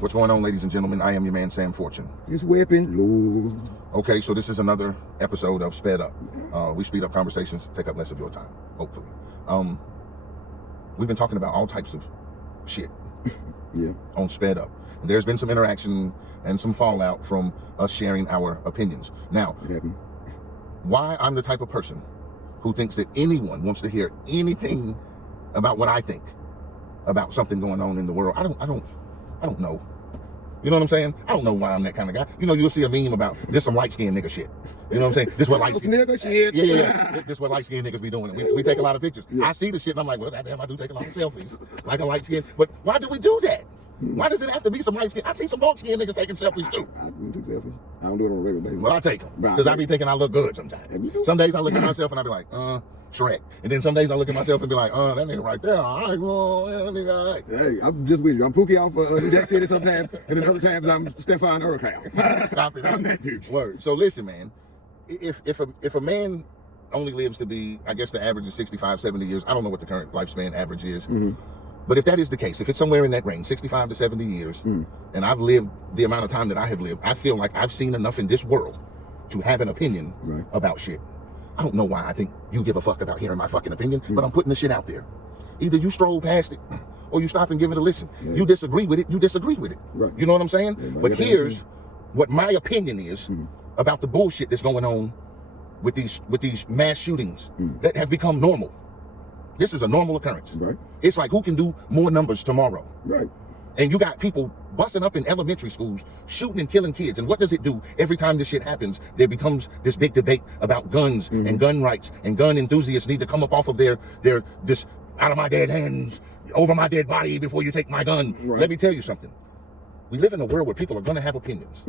What's going on, ladies and gentlemen? I am your man, Sam Fortune. It's weapon low. Okay, so this is another episode of Sped Up. We speed up conversations, take up less of your time, hopefully. We've been talking about all types of shit on Sped Up. And there's been some interaction and some fallout from us sharing our opinions. Now, why I'm the type of person who thinks that anyone wants to hear anything about what I think about something going on in the world, I don't know. You know what I'm saying? I don't know why I'm that kind of guy. You know, you'll see a meme about this some light-skinned nigga shit. You know what I'm saying? This what light-skinned nigga shit. Yeah. This what light-skinned niggas be doing. We take a lot of pictures. I see the shit and I'm like, well, damn, I do take a lot of selfies. Like a light-skinned. But why do we do that? Why does it have to be some light-skinned? I see some dark-skinned niggas taking selfies too. I do take selfies. I don't do it on a regular basis. Well, I take them because I be thinking I look good sometimes. Some days I look at myself and I be like, Shrek. And then some days I look at myself and be like, that nigga right there, all right, well, that nigga all right. Hey, I'm just with you. I'm Pookie off New Jack City sometimes, and then other times I'm Stefan Urquhart. Copy that. I'm that dude. Word. So listen, man, if a man only lives to be, I guess the average is 65, 70 years. I don't know what the current lifespan average is. But if that is the case, if it's somewhere in that range, 65 to 70 years, and I've lived the amount of time that I have lived, I feel like I've seen enough in this world to have an opinion about shit. I don't know why I think you give a fuck about hearing my fucking opinion, but I'm putting the shit out there. Either you stroll past it or you stop and give it a listen. You disagree with it, you disagree with it. You know what I'm saying? But here's what my opinion is about the bullshit that's going on with these mass shootings that have become normal. This is a normal occurrence. It's like who can do more numbers tomorrow? And you got people busting up in elementary schools, shooting and killing kids. And what does it do? Every time this shit happens, there becomes this big debate about guns and gun rights, and gun enthusiasts need to come up off of this out of my dead hands, over my dead body before you take my gun. Let me tell you something. We live in a world where people are going to have opinions.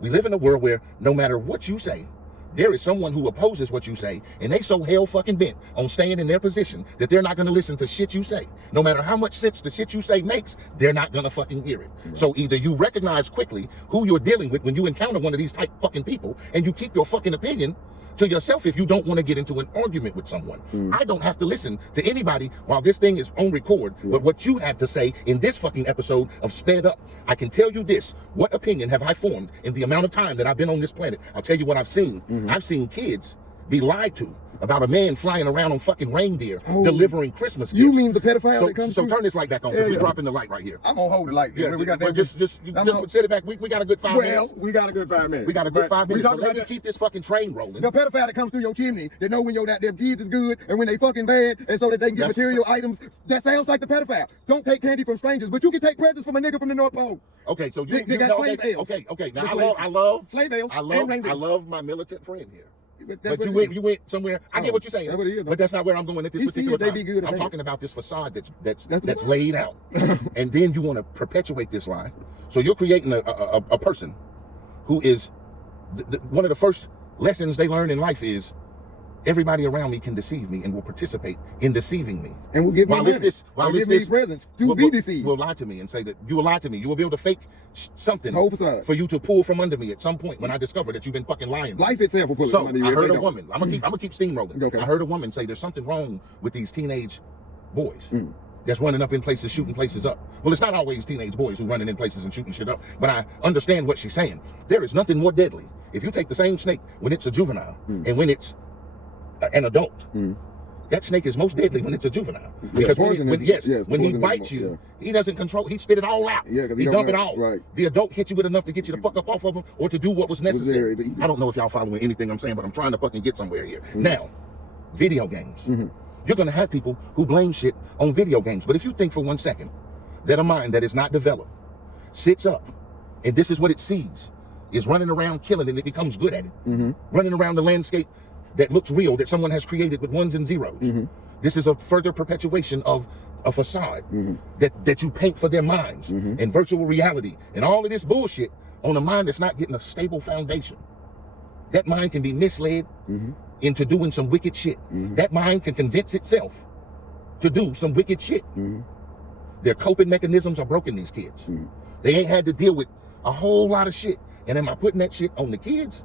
We live in a world where no matter what you say, there is someone who opposes what you say, and they so hell fucking bent on staying in their position that they're not gonna listen to shit you say. No matter how much sense the shit you say makes, they're not gonna fucking hear it. So either you recognize quickly who you're dealing with when you encounter one of these type fucking people, and you keep your fucking opinion to yourself if you don't want to get into an argument with someone. I don't have to listen to anybody while this thing is on record, but what you have to say in this fucking episode of Sped Up, I can tell you this. What opinion have I formed in the amount of time that I've been on this planet? I'll tell you what I've seen. I've seen kids be lied to about a man flying around on fucking reindeer delivering Christmas gifts. You mean the pedophile that comes So turn this light back on because we're dropping the light right here. I'm gonna hold the light. We got that. Just set it back. We got a good 5 minutes. Well, we got a good 5 minutes. We got a good 5 minutes. But let me keep this fucking train rolling. The pedophile that comes through your chimney, they know when your goddamn kids is good and when they fucking bad, and so that they can get material items. That sounds like the pedophile. Don't take candy from strangers, but you can take presents from a nigga from the North Pole. Okay, so they got slave ales. Okay. Now I love slave ales. I love my militant friend here. But you went somewhere. I get what you're saying, but that's not where I'm going at this particular time. I'm talking about this facade that's laid out, and then you want to perpetuate this lie. So you're creating a person who is one of the first lessons they learn in life is everybody around me can deceive me and will participate in deceiving me. And will give me presents to be deceived. Will lie to me and say that you will lie to me. You will be able to fake something for you to pull from under me at some point when I discover that you've been fucking lying. Life itself will pull it from under you. I heard a woman. I'm gonna keep steamrolling. I heard a woman say there's something wrong with these teenage boys. That's running up in places, shooting places up. Well, it's not always teenage boys who running in places and shooting shit up, but I understand what she's saying. There is nothing more deadly. If you take the same snake when it's a juvenile and when it's an adult, that snake is most deadly when it's a juvenile. Because when he bites you, he doesn't control, he spit it all out. He dump it all. The adult hits you with enough to get you the fuck up off of him or to do what was necessary. I don't know if y'all following anything I'm saying, but I'm trying to fucking get somewhere here. Now, video games. You're gonna have people who blame shit on video games. But if you think for 1 second that a mind that is not developed sits up and this is what it sees, is running around killing and it becomes good at it. Running around the landscape that looks real, that someone has created with ones and zeros. This is a further perpetuation of a facade that you paint for their minds and virtual reality and all of this bullshit on a mind that's not getting a stable foundation. That mind can be misled into doing some wicked shit. That mind can convince itself to do some wicked shit. Their coping mechanisms are broken, these kids. They ain't had to deal with a whole lot of shit. And am I putting that shit on the kids?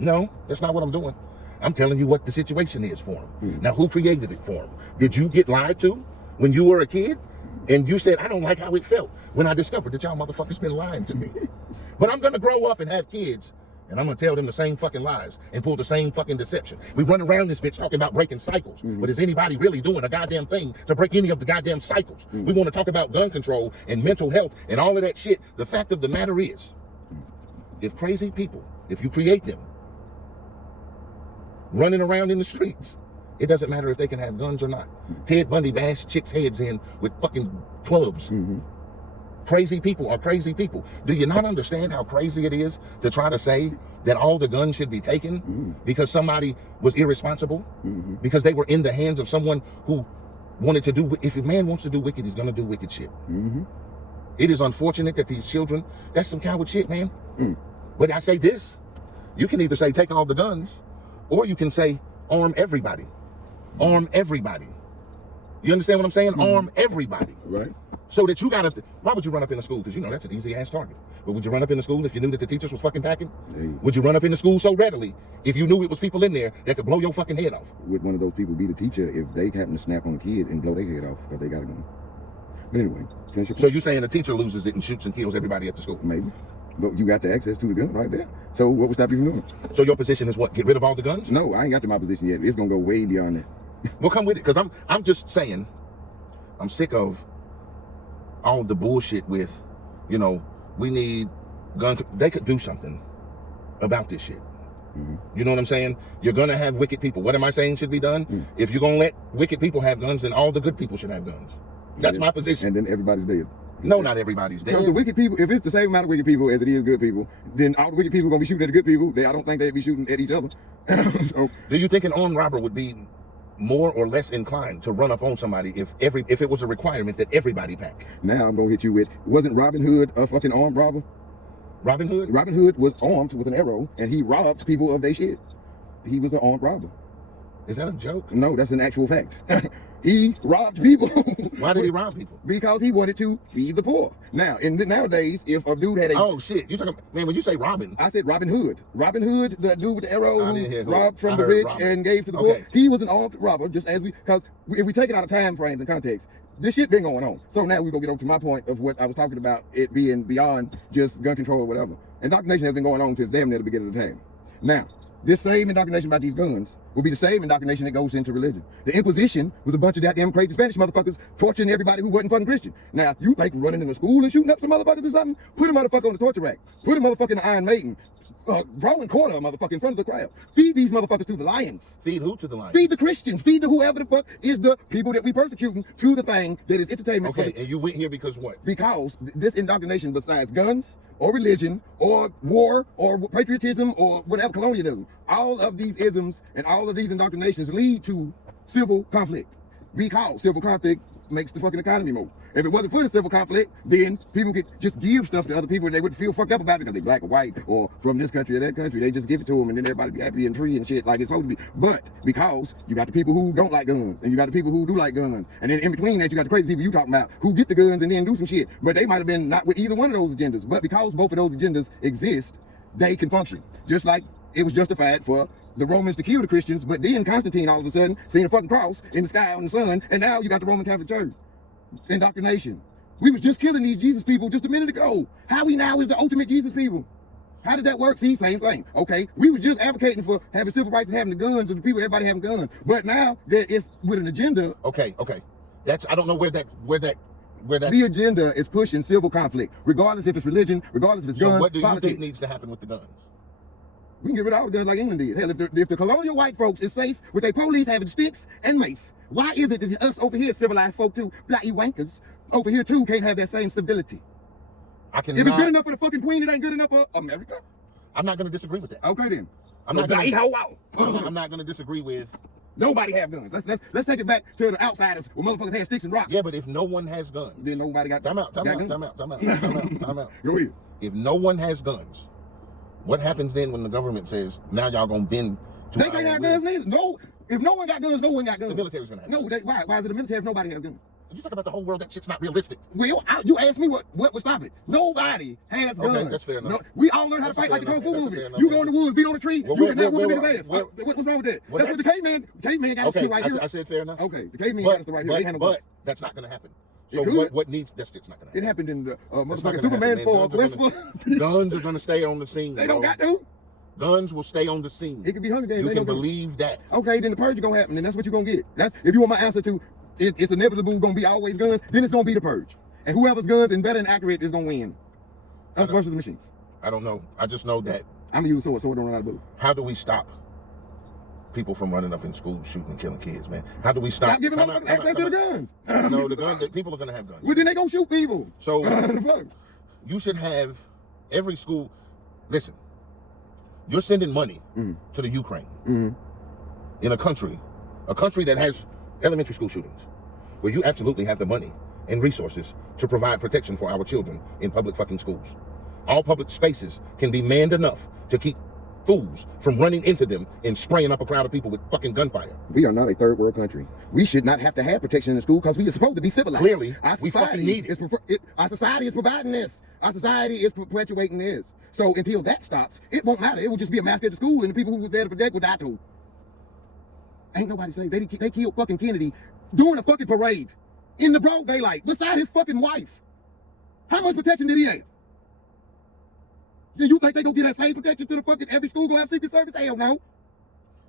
No, that's not what I'm doing. I'm telling you what the situation is for them. Now, who created it for them? Did you get lied to when you were a kid? And you said, I don't like how it felt when I discovered that y'all motherfuckers been lying to me. But I'm gonna grow up and have kids, and I'm gonna tell them the same fucking lies and pull the same fucking deception. We run around this bitch talking about breaking cycles, but is anybody really doing a goddamn thing to break any of the goddamn cycles? We want to talk about gun control and mental health and all of that shit. The fact of the matter is, if crazy people, if you create them running around in the streets, it doesn't matter if they can have guns or not. Ted Bundy bashed chicks' heads in with fucking clubs. Crazy people are crazy people. Do you not understand how crazy it is to try to say that all the guns should be taken because somebody was irresponsible? Because they were in the hands of someone who wanted to do, if a man wants to do wicked, he's gonna do wicked shit. It is unfortunate that these children, that's some coward shit, man. But I say this, you can either say take all the guns, or you can say arm everybody. Arm everybody. You understand what I'm saying? Arm everybody. Right. So that you gotta, why would you run up in a school? Because you know that's an easy ass target. But would you run up in the school if you knew that the teachers was fucking packing? Would you run up in the school so readily if you knew it was people in there that could blow your fucking head off? Would one of those people be the teacher if they happen to snap on a kid and blow their head off because they got a gun? But anyway, finish your So you're saying the teacher loses it and shoots and kills everybody at the school? maybe. But you got the access to the gun right there. So what would stop you from doing it? So your position is what? Get rid of all the guns? No, I ain't got to my position yet. It's gonna go way beyond that. Well, come with it, because I'm just saying, I'm sick of all the bullshit with, you know, we need gun. They could do something about this shit. You know what I'm saying? You're gonna have wicked people. What am I saying should be done? If you're gonna let wicked people have guns, then all the good people should have guns. That's my position. And then everybody's dead. No, not everybody's dead. Because the wicked people, if it's the same amount of wicked people as it is good people, then all the wicked people are gonna be shooting at the good people. I don't think they'd be shooting at each other. So, do you think an armed robber would be more or less inclined to run up on somebody if it was a requirement that everybody pack? now I'm gonna hit you with, wasn't Robin Hood a fucking armed robber? Robin Hood? Robin Hood was armed with an arrow and he robbed people of their shit. He was an armed robber. Is that a joke? No, that's an actual fact. He robbed people. Why did he rob people? Because he wanted to feed the poor. Now, nowadays, if a dude had a... Oh, shit. You talking about, man, when you say Robin. I said Robin Hood. Robin Hood, the dude with the arrow who robbed from the heard rich Robin. and gave to the poor. He was an armed robber, just as because if we take it out of time frames and context, this shit been going on. So now we're going to get over to my point of what I was talking about, it being beyond just gun control or whatever. Indoctrination has been going on since damn near the beginning of the time. Now, this same indoctrination about these guns will be the same indoctrination that goes into religion. The Inquisition was a bunch of goddamn crazy Spanish motherfuckers torturing everybody who wasn't fucking Christian. Now, you think running into school and shooting up some motherfuckers or something? Put a motherfucker on the torture rack. Put a motherfucker in the Iron Maiden. Draw and quarter a motherfucker in front of the crowd. Feed these motherfuckers to the lions. Feed who to the lions? Feed the Christians. Feed the whoever the fuck is the people that we persecuting to the thing that is entertainment. Okay, and you went here because what? Because this indoctrination, besides guns or religion or war or patriotism or whatever, colonialism, all of these isms and all of these indoctrinations lead to civil conflict. Because civil conflict makes the fucking economy move. If it wasn't for the civil conflict, then people could just give stuff to other people and they wouldn't feel fucked up about it because they're black or white or from this country or that country. They just give it to them and then everybody be happy and free and shit like it's supposed to be. But because you got the people who don't like guns and you got the people who do like guns, and then in between that you got the crazy people you talking about who get the guns and then do some shit. But they might have been not with either one of those agendas. But because both of those agendas exist, they can function. Just like it was justified for the Romans to kill the Christians, but then Constantine all of a sudden seen a fucking cross in the sky on the sun, and now you got the Roman Catholic Church. Indoctrination. We was just killing these Jesus people just a minute ago. How we now is the ultimate Jesus people? How did that work? See, same thing. Okay, we were just advocating for having civil rights and having the guns and the people, everybody having guns. But now that it's with an agenda. Okay. That's, I don't know where that. The agenda is pushing civil conflict, regardless if it's religion, regardless if it's guns, So what do you politics. think needs to happen with the guns? We can get rid of all the guns like England did. Hell, if the colonial white folks is safe with their police having sticks and mace, why is it that us over here, civilized folk too, bloody wankers, over here too, can't have that same civility? If it's good enough for the fucking queen, it ain't good enough for America? I'm not going to disagree with that. Okay then. I'm not going to disagree with. Nobody have guns. Let's take it back to the outsiders where motherfuckers have sticks and rocks. Yeah, but if no one has guns, then nobody got. Time out. Time Go ahead. If no one has guns, what happens then when the government says, now y'all gonna bend to They can't have guns neither. No, if no one got guns, no one got guns. The military's gonna have No, why is it the military if nobody has guns? You talk about the whole world, that shit's not realistic. Well, you asked me what would stop it. Nobody has guns. Okay, that's fair enough. No, we all learn how to fight like the Kung Fu movie. You go in the woods, beat on a tree, you can have women in his ass. What's wrong with that? That's what the caveman got us to right here. I said fair enough. Okay, the caveman got us to right here. They handle But guns. that's not gonna happen. So what needs? That's just not gonna happen. It happened in the That's not motherfucking gonna Superman happen, 4 man. Quest for Guns are gonna stay on the scene. They bro. don't got to. Guns will stay on the scene. It could be Hunger Games. You They can don't believe that. Okay, then the purge is gonna happen, and that's what you're gonna get. That's if you want my answer to it's inevitable gonna be always guns, then it's gonna be the purge. And whoever's guns and better and accurate is gonna win. Us versus the machines. I don't know. I just know that. I'm gonna use a sword don't run out of bullets. How do we stop people from running up in school, shooting and killing kids, man? How do we stop giving motherfuckers access to the guns? No, the guns. People are gonna have guns. Well, then they gonna shoot people. So the fuck? you should have every school. Listen, you're sending money to the Ukraine in a country that has elementary school shootings, where you absolutely have the money and resources to provide protection for our children in public fucking schools. All public spaces can be manned enough to keep fools from running into them and spraying up a crowd of people with fucking gunfire. We are not a third world country. We should not have to have protection in the school because we are supposed to be civilized. Clearly, we fucking need it. Our society is providing this. Our society is perpetuating this. So until that stops, it won't matter. It will just be a massacre at the school, and the people who were there to protect will die too. Ain't nobody saying they killed fucking Kennedy doing a fucking parade in the broad daylight beside his fucking wife. How much protection did he have? Yeah, you think they gonna get that same protection to the fucking every school gonna have Secret Service? Hell no.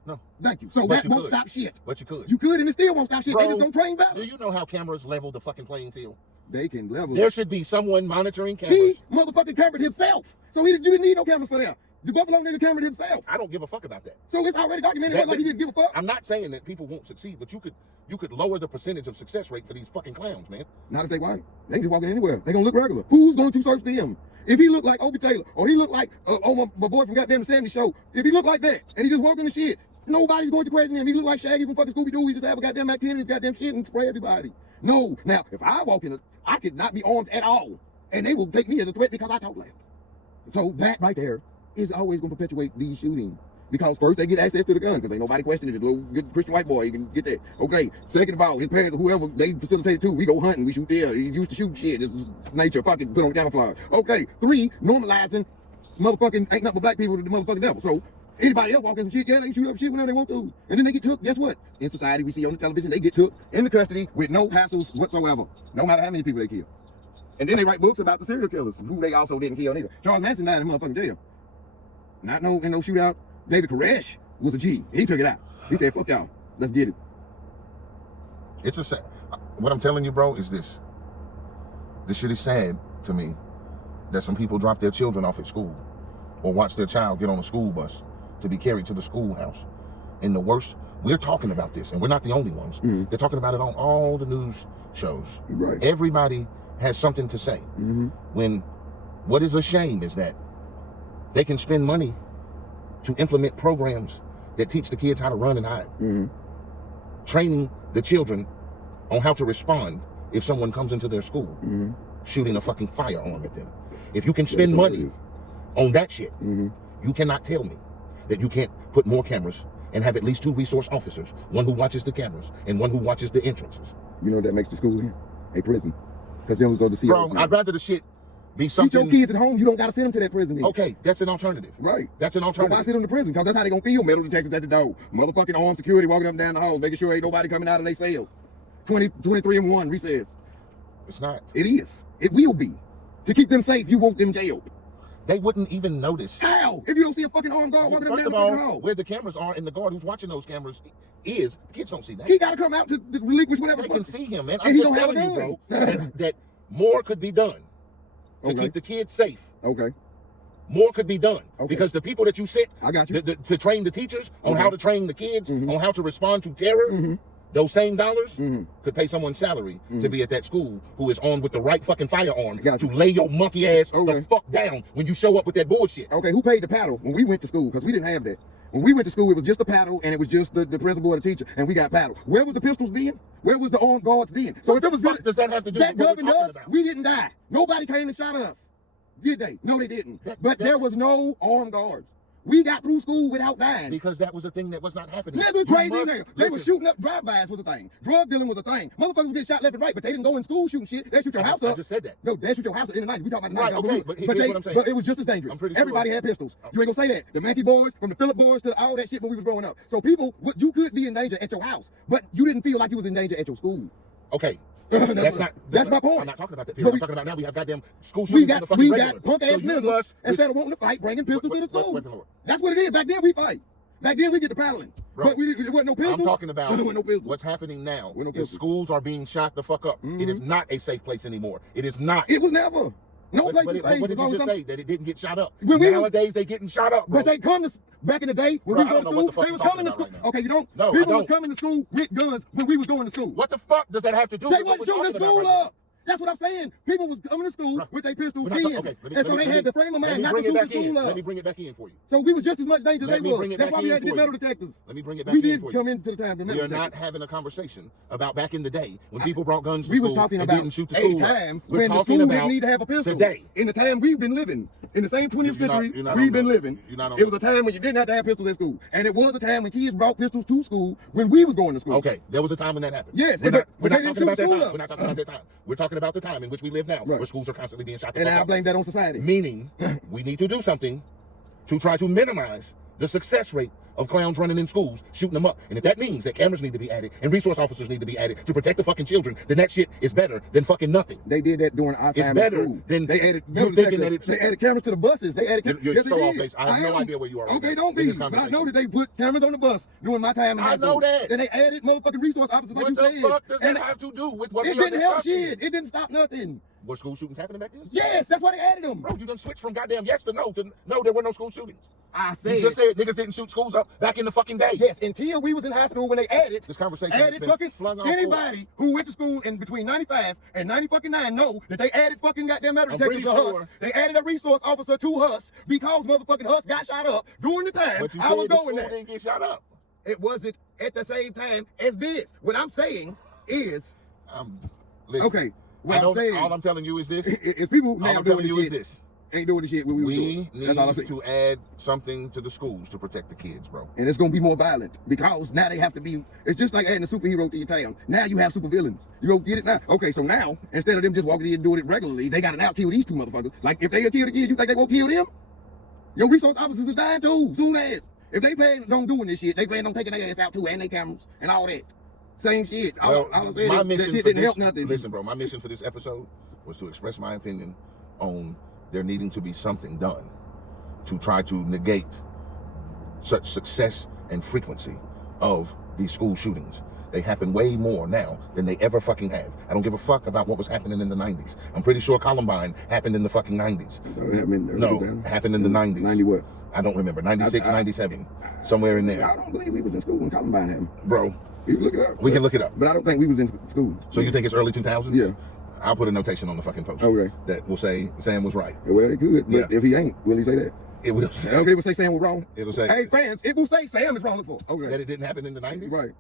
No. Thank you. So But that you won't could. stop shit. But you could. You could, and it still won't stop shit. Bro, They just don't train better. Do you know how cameras level the fucking playing field? They can level. There should be someone monitoring cameras. He motherfucking cambered himself. So you didn't need no cameras for that. The Buffalo nigga cambered himself. I don't give a fuck about that. So it's already documented. It wasn't like he didn't give a fuck. I'm not saying that people won't succeed, but you could lower the percentage of success rate for these fucking clowns, man. Not if they white. They can just walk in anywhere. They gonna look regular. Who's going to search them? If he looked like Obie Taylor, or he looked like my boy from goddamn the 70s show, if he looked like that and he just walked in the shit, nobody's going to question him. He looked like Shaggy from fucking Scooby-Doo. He just have a goddamn activity, goddamn shit and spray everybody. No. Now, if I walk in, I could not be armed at all, and they will take me as a threat because I talk loud. So that right there is always going to perpetuate these shootings. Because first they get access to the gun, because ain't nobody questioning it. The little good Christian white boy, he can get that. Okay, second of all, his parents, whoever, they facilitate too. We go hunting, we shoot there. He used to shoot shit. This is nature, fucking put on camouflage. Okay, 3, normalizing motherfucking ain't nothing but black people to the motherfucking devil. So anybody else walking some shit, yeah, they can shoot up shit whenever they want to. And then they get took, guess what? In society, we see on the television, they get took into custody with no hassles whatsoever, no matter how many people they kill. And then they write books about the serial killers, who they also didn't kill neither. Charles Manson died in motherfucking jail. Not in no shootout. David Koresh was a G. He took it out. He said, fuck y'all. Let's get it. It's a sad. What I'm telling you, bro, is this. This shit is sad to me that some people drop their children off at school or watch their child get on a school bus to be carried to the schoolhouse. And the worst, we're talking about this, and we're not the only ones. Mm-hmm. They're talking about it on all the news shows. Right. Everybody has something to say. Mm-hmm. When what is a shame is that they can spend money to implement programs that teach the kids how to run and hide. Mm-hmm. Training the children on how to respond if someone comes into their school, shooting a fucking firearm at them. If you can spend money on that shit, you cannot tell me that you can't put more cameras and have at least 2 resource officers, one who watches the cameras and one who watches the entrances. You know what that makes the school here? A prison. Because then we go to see. Bro, I'd rather the shit be something. Keep your kids at home. You don't got to send them to that prison. Then. Okay, that's an alternative. Right. That's an But alternative. why send them to prison? Because that's how they gonna feel. Metal detectors at the door. Motherfucking armed security walking up and down the hall, making sure ain't nobody coming out of their cells. 23-1 recess. It's not. It is. It will be. To keep them safe, you want them jailed. They wouldn't even notice. How? If you don't see a fucking armed guard walking up First and of down the all, fucking hall. where the cameras are and the guard who's watching those cameras is, the kids don't see that. He got to come out to relinquish whatever. They can see him, man. And I'm he just don't have a telling you, gun. bro, that more could be done to keep the kids safe. Okay. More could be done because the people that you sent I got you. to train the teachers on how to train the kids, on how to respond to terror, those same dollars could pay someone's salary to be at that school who is armed with the right fucking firearm to lay your monkey ass the fuck down when you show up with that bullshit. Okay, who paid the paddle when we went to school? Because we didn't have that. When we went to school, it was just a paddle, and it was just the principal or the teacher, and we got paddle. Where was the pistols then? Where was the armed guards then? So if it was What does that have to do that with what we're governed talking us, about? we didn't die. Nobody came and shot us. Did they? No, they didn't. But there was no armed guards. We got through school without dying. Because that was a thing that was not happening. Nigga, crazy as hell. They were Listen, shooting up drive-bys was a thing. Drug dealing was a thing. Motherfuckers would get shot left and right, but they didn't go in school shooting shit. They shoot your house up. I just said that. No, they shoot your house up in the night. We talking about the Right, night. okay, but here's what I'm saying. But it was just as dangerous. I'm pretty sure. Everybody had pistols. You ain't gonna say that. The Mackey boys, from the Phillip boys to all that shit when we was growing up. So people, you could be in danger at your house, but you didn't feel like you was in danger at your school. Okay. That's my point. I'm not talking about that But period. we- I'm talking about now we have goddamn school We shootings in the got fucking regular. punk ass So you niggas must- instead of wanting to fight, bringing pistols to the school. Weapon Lord. That's what it is. Back then we fight. Back then we get to paddling. Bro, But there wasn't no pistols. I'm talking about There wasn't no pistols. what's happening now. With no The pistols. schools are being shot the fuck up. It is not a safe place anymore. It is not. It was never. No place is safe. What did as long you as just say? That it didn't get shot up. When we was- Nowadays they getting shot up, bro. But they come to back in the day when Bro, we I go don't to know school, what the fuck they you're was coming to talking school. about right now. Okay, you don't. No, I People was don't. coming to school with guns when we was going to school. What the fuck does that have to do They with what wasn't we're shooting the talking school about right up. That's what I'm saying. People was coming to school Bro, with their pistols We're not then. ta- okay, And so they had the frame of mind not to bring it shoot the back in. school Let up. me bring it back in for you. So we was just as much danger as Let they me were. bring it That's back why we in had to get for metal you. detectors. Let me bring it back We in did for you. come into the time. The We metal are not detectors. having a conversation about back in the day when people brought guns to We school was talking and about didn't shoot the a school up. time We're when the talking school about didn't need to have a pistol. today. In the time we've been living, in the same 20th You're not- century you're not we've on been the- living, you're not on it was a time when you didn't have to have pistols at school. And it was a time when kids brought pistols to school when we was going to school. Okay, there was a time when that happened. Yes, we're but not, they we're not didn't talking about shoot that school time. up. We're not talking about that time. We're talking about the time in which we live now, Right. where schools are constantly being shot the And fuck I up. blame that on society. Meaning, we need to do something to try to minimize the success rate of clowns running in schools, shooting them up. And if that means that cameras need to be added and resource officers need to be added to protect the fucking children, then that shit is better than fucking nothing. They did that during our time It's in better school. than They added you metal thinking detectors. that They added cameras to the buses. They added You're yes, they so off did. base. I have no idea where you are right Okay, now don't in be. this But I conversation. know that they put cameras on the bus during my time in high I know school. that. And they added motherfucking resource officers like What you the said. fuck does that And have to do with what it we are didn't help discussing? shit. It didn't stop nothing. Were school shootings happening back then? Yes, that's why they added them. Bro, you done switched from goddamn yes to no, there were no school shootings. I You said, just said niggas didn't shoot schools up back in the fucking day. yes, until we was in high school when they added This conversation has added been fucking flung off anybody who went to school in between 95 and 90 know that they added fucking goddamn metal I'm detectors pretty to sure. us. They added a resource officer to us because motherfucking us got shot up during the time But you I said was the going school there. didn't get shot up. It wasn't at the same time as this. What I'm saying is, Listen, okay, what I I'm saying all I'm telling you is this. is people now All I'm doing telling this you is shit. this. Ain't doing the shit we was We doing. need That's all I'm saying. to add something to the schools to protect the kids, bro. And it's gonna be more violent because now they have to be. It's just like adding a superhero to your town. Now you have supervillains. You don't get it now. Okay, so now instead of them just walking in and doing it regularly, they got to now kill these two motherfuckers. Like if they kill the kids, you think they won't kill them? Your resource officers are dying too soon as. If they plan on doing this shit, they plan on taking their ass out too and their cameras and all that. Same shit. Well, all I'm saying my is that mission shit for didn't this, help nothing. listen, bro, my mission for this episode was to express my opinion on there needing to be something done to try to negate such success and frequency of these school shootings. They happen way more now than they ever fucking have. I don't give a fuck about what was happening in the 90s. I'm pretty sure Columbine happened in the fucking 90s. No, happened in the 90s. 90 what? I don't remember. 96, 97, somewhere in there. I don't believe we was in school when Columbine happened. Bro, You can look it up. we can look it up. But I don't think we was in school. So you think it's early 2000s? Yeah. I'll put a notation on the fucking post. Okay. That will say Sam was right. Well, it could. But Yeah. if he ain't, will he say that? It will say, Okay, it will say Sam was wrong. It'll say Hey, fans, it will say Sam is wrong for. that Okay. it didn't happen in the 90s? Right.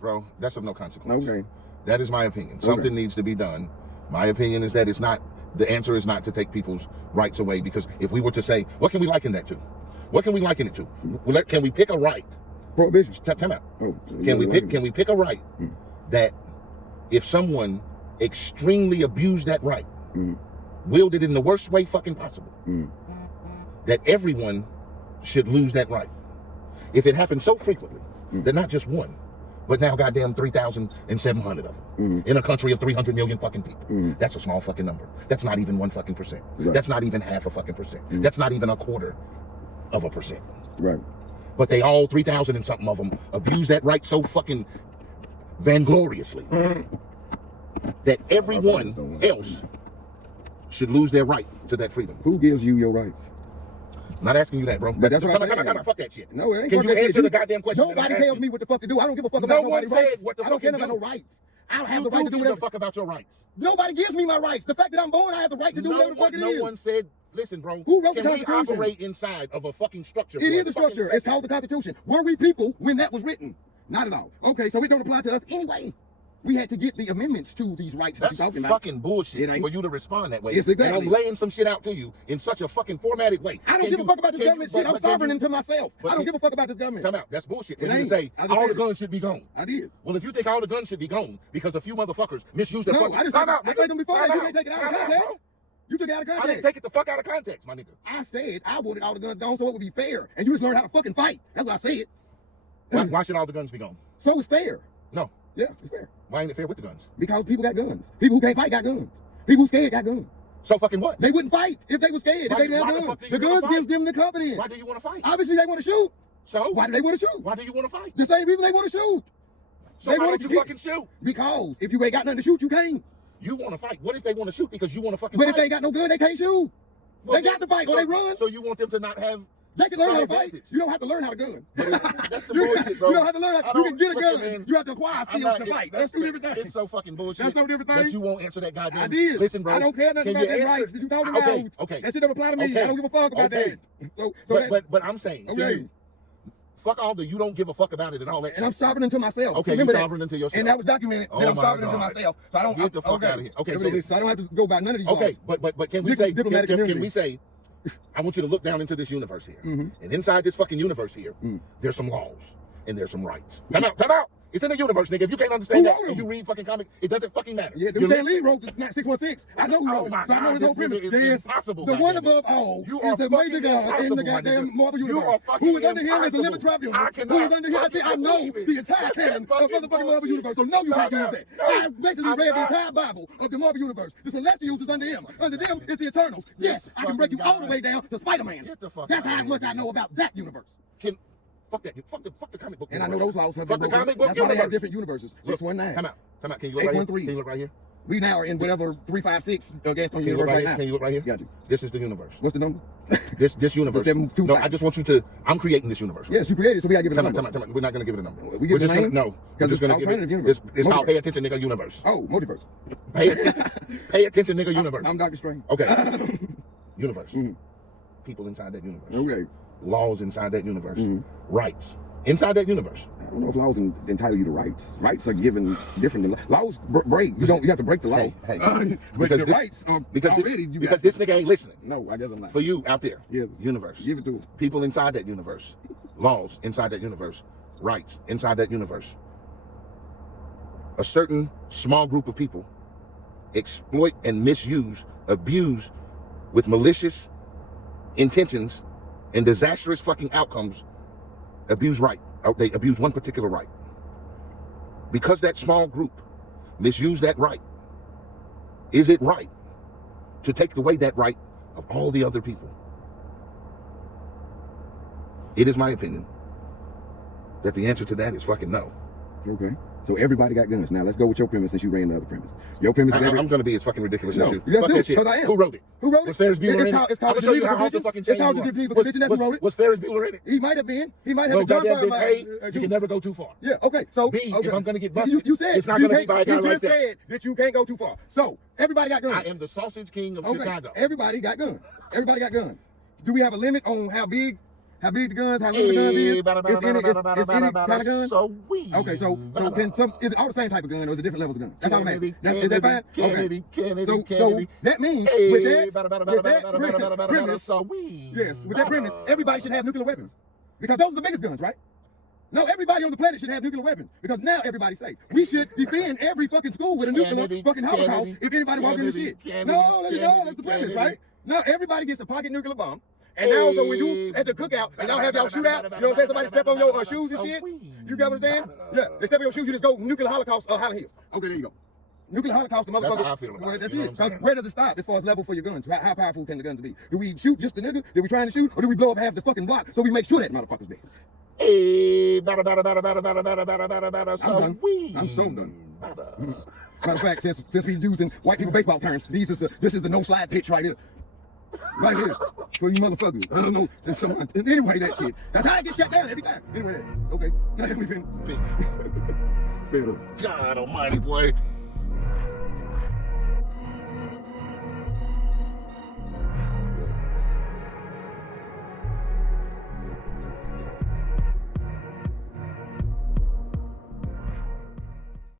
Bro, that's of no consequence. Okay. That is my opinion. Something needs to be done. My opinion is that it's not, the answer is not to take people's rights away, because if we were to say, what can we liken that to? What can we liken it to? Can we pick a right? Prohibition. Time out. Oh. Can we pick a right that if someone extremely abused that right, wielded it in the worst way fucking possible, that everyone should lose that right? If it happens so frequently that not just one, but now goddamn 3,700 of them in a country of 300 million fucking people. That's a small fucking number. That's not even 1% Right. That's not even half a fucking percent. That's not even 1/4 of a percent. Right. But they all 3,000 and something of them abuse that right so fucking vaingloriously that everyone else should lose their right to that freedom. Who gives you your rights? I'm not asking you that, bro. But that's what I'm Come saying. on, fuck that shit. No, it ain't Can fuck you that shit. answer the goddamn question? that I'm Nobody tells asking? me what the fuck to do. I don't give a fuck No about one nobody's said rights. what the I don't fuck care you about do. no rights. I don't have You the right to do give a whatever. fuck about your rights. Nobody gives me my rights. The fact that I'm born, I have the right to do whatever the fuck it No is. one said, listen, bro. Who wrote the Can we Constitution? operate inside of a fucking structure? It for is a fucking structure. It's second? called the Constitution. Were we people when that was written? Not at all. Okay, so it don't apply to us anyway. We had to get the amendments to these rights that That's you're talking about. fucking bullshit It ain't. for you to respond that way. Yes, exactly. And I'm laying some shit out to you in such a fucking formatted way. I don't give a fuck about this government shit. I'm sovereign into myself. but I don't can- give a fuck about this government. Time out. That's bullshit for It you to ain't. say I just all said the it. guns should be gone. I did. Well, if you think all the guns should be gone because a few motherfuckers misused their No, fucking... I just Time out, I think them before. Time You out. didn't take it out of Time out, context. bro. You took it out of I didn't context. take it the fuck out of context, my nigga. I said I wanted all the guns gone so it would be fair. And you just learned how to fucking fight. That's what I said. Why should all the guns be gone? So it's fair. No. Yeah, it's fair. Why ain't it fair with the guns? Because people got guns. People who can't fight got guns. People who scared got guns. So fucking what? They wouldn't fight if they were scared. If they didn't have guns. The guns gives them the confidence. Why do you want to fight? Obviously, they want to shoot. So? Why do they want to shoot? Why do you want to fight? The same reason they want to shoot. So why don't you fucking shoot? Because if you ain't got nothing to shoot, you can't. You want to fight. What if they want to shoot because you want to fucking But fight? if they ain't got no gun, they can't shoot. Well, they got to fight or they run. So you want them to not have... They can learn how to fight. You don't have to learn how to gun. That's some bullshit, bro. You don't have to learn how. You can get a gun. Man, you have to acquire skills to fight. That's two different things. It's so fucking bullshit. That's so different things. That you won't answer that goddamn. I did. Listen, bro. I don't care nothing about that rights that you talking about. Okay. That shit don't apply to me. Okay. I don't give a fuck about that. But I'm saying to you, fuck all the you don't give a fuck about it and all that. And I'm sovereign unto myself. Okay, you're sovereign unto yourself. And that was documented that I'm sovereign unto myself. So I don't get the fuck out of here. Okay, so I don't have to go by none of these. Okay, laws. but can we say diplomatic can we say? I want you to look down into this universe here, and inside this fucking universe here, there's some laws and there's some rights. Come out, come out. It's in the universe, nigga. If you can't understand that, if you read fucking comic, it doesn't fucking matter. Yeah, Stan Lee wrote the 616. I know who wrote it. So I know his whole premise. It's impossible. The one above all is the major god in the goddamn Marvel universe. Who is under him is a living tribunal. Who is under him? I know the entire canon of motherfucking Marvel universe. So no, you can't use that. I basically read the entire Bible of the Marvel universe. The Celestials is under him. Under them is the Eternals. Yes, I can break you all the way down to Spider-Man. That's how much I know about that universe. Fuck that. Fuck the comic book. And I know those laws have been broken. Comic book That's why they have different universes. 619. Come out. Can you look right here? Can you look right here? We now are in whatever 356 Gaston universe right now. Can you look right here? Got you. This is the universe. What's the number? This universe. 725. No, I just want you to. I'm creating this universe. Yes, you created it, so we gotta give it a number. Time out. We're not gonna give it a number. We give it a name? No, because it's alternative universe. It's called Pay Attention, Nigga Universe. Oh, multiverse. Pay attention, nigga Universe. I'm Dr. Strange. Okay. Universe. People inside that universe. Okay. Laws inside that universe. Rights inside that universe. I don't know if laws entitle you to rights. Rights are given different. Laws break. You have to break the law. Hey. But the rights are already. Because this nigga ain't listening. No, I guess I'm not. For you out there. Yes. Universe. Give it to him. People inside that universe. Laws inside that universe. Rights inside that universe. A certain small group of people exploit and misuse, abuse with malicious intentions and disastrous fucking outcomes. Abuse they abuse one particular right. Because that small group misused that right, is it right to take away that right of all the other people? It is my opinion that the answer to that is fucking no. Okay. So everybody got guns. Now let's go with your premise since you ran the other premise. Your premise is I'm going to be as fucking ridiculous as you. Fuck that shit. Because I am. Who wrote it? Who wrote it? Was Ferris Bueller in it? It's called the show you how Geneva fucking Convention. It's called the Geneva Convention. That's who wrote it. Was Ferris Bueller in it? He might have been. He might have No, been. you can never go too far. Yeah, okay. So B, okay. if I'm going to get busted, you said it's not going to be by a guy like that. You just that. said that you can't go too far. So everybody got guns. I am the sausage king of Chicago. Everybody got guns. Everybody got guns. Do we have a limit on how big the guns, how little the guns is? It's any kind of gun? So we. Okay, so is it all the same type of gun or is it different levels of guns? That's all I'm asking. Is that fine? Okay. So that means with that premise, yes, with that premise, everybody should have nuclear weapons. Because those are the biggest guns, right? No, everybody on the planet should have nuclear weapons because now everybody's safe. We should defend every fucking school with a nuclear fucking holocaust if anybody walks in the shit. No, that's the premise, right? Now everybody gets a pocket nuclear bomb. And now, so when you at the cookout and y'all have y'all shootout, you know what I'm saying? Somebody step on your shoes and shit. You get what I'm saying? Yeah, they step on your shoes, you just go nuclear holocaust Highland Hills. Okay, there you go. Nuclear holocaust, the motherfucker. That's how I feel about it. That's it. Because where does it stop as far as level for your guns? How powerful can the guns be? Do we shoot just the nigga? Did we trying to shoot? Or do we blow up half the fucking block so we make sure that motherfucker's dead? I'm so done. Matter of fact, since we using white people baseball terms, this is the no slide pitch right here. Right here. For you motherfuckers. I don't know. Anyway, that shit. That's how I get shut down every time. Anyway, okay. Now we finna. God almighty, boy.